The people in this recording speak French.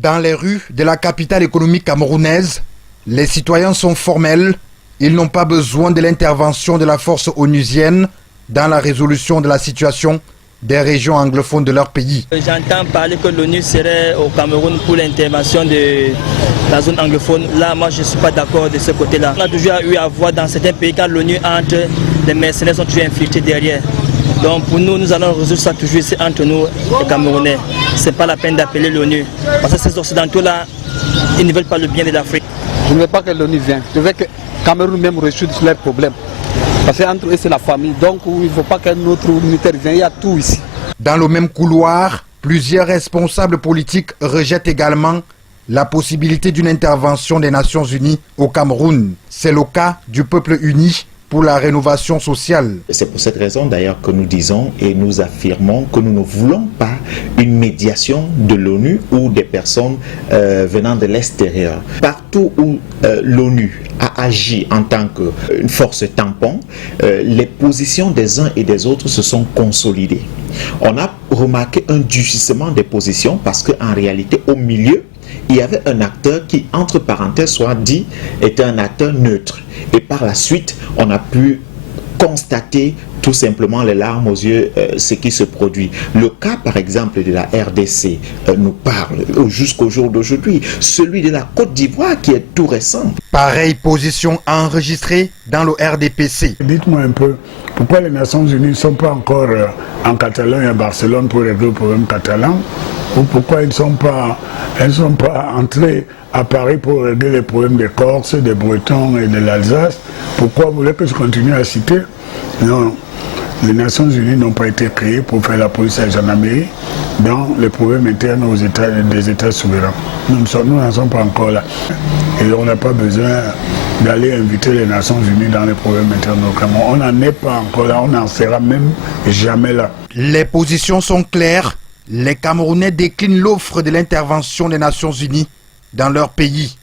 Dans les rues de la capitale économique camerounaise, les citoyens sont formels. Ils n'ont pas besoin de l'intervention de la force onusienne dans la résolution de la situation des régions anglophones de leur pays. J'entends parler que l'ONU serait au Cameroun pour l'intervention de la zone anglophone. Là, moi, je ne suis pas d'accord de ce côté-là. On a toujours eu à voir dans certains pays, quand l'ONU entre, les mercenaires sont toujours infiltrés derrière. Donc pour nous, nous allons résoudre ça toujours ici entre nous, les Camerounais. Ce n'est pas la peine d'appeler l'ONU. Parce que ces Occidentaux-là, ils ne veulent pas le bien de l'Afrique. Je ne veux pas que l'ONU vienne. Je veux que Cameroun même résoudre leurs problèmes. Parce qu'entre eux, c'est la famille. Donc il ne faut pas qu'un autre militaire vienne. Il y a tout ici. Dans le même couloir, plusieurs responsables politiques rejettent également la possibilité d'une intervention des Nations Unies au Cameroun. C'est le cas du peuple uni pour la rénovation sociale. C'est pour cette raison d'ailleurs que nous disons et nous affirmons que nous ne voulons pas une médiation de l'ONU ou des personnes venant de l'extérieur. Partout où l'ONU a agi en tant qu'une force tampon, les positions des uns et des autres se sont consolidées. On a remarqué un durcissement des positions parce qu'en réalité, au milieu, il y avait un acteur qui, entre parenthèses, soit dit, était un acteur neutre. Et par la suite, on a pu constater tout simplement les larmes aux yeux ce qui se produit. Le cas par exemple de la RDC nous parle jusqu'au jour d'aujourd'hui. Celui de la Côte d'Ivoire qui est tout récent. Pareille position enregistrée dans le RDPC. Dites-moi un peu, pourquoi les Nations Unies ne sont pas encore en Catalogne et à Barcelone pour régler le problème catalan? Ou pourquoi elles ne sont pas entrées à Paris pour régler les problèmes des Corses, des Bretons et de l'Alsace? Pourquoi vous voulez que je continue à citer? Non, les Nations Unies n'ont pas été créées pour faire la police et la gendarmerie dans les problèmes internes des États souverains. Nous n'en sommes pas encore là. Et on n'a pas besoin d'aller inviter les Nations Unies dans les problèmes internes au Cameroun. On n'en est pas encore là, on n'en sera même jamais là. Les positions sont claires. Les Camerounais déclinent l'offre de l'intervention des Nations Unies dans leur pays.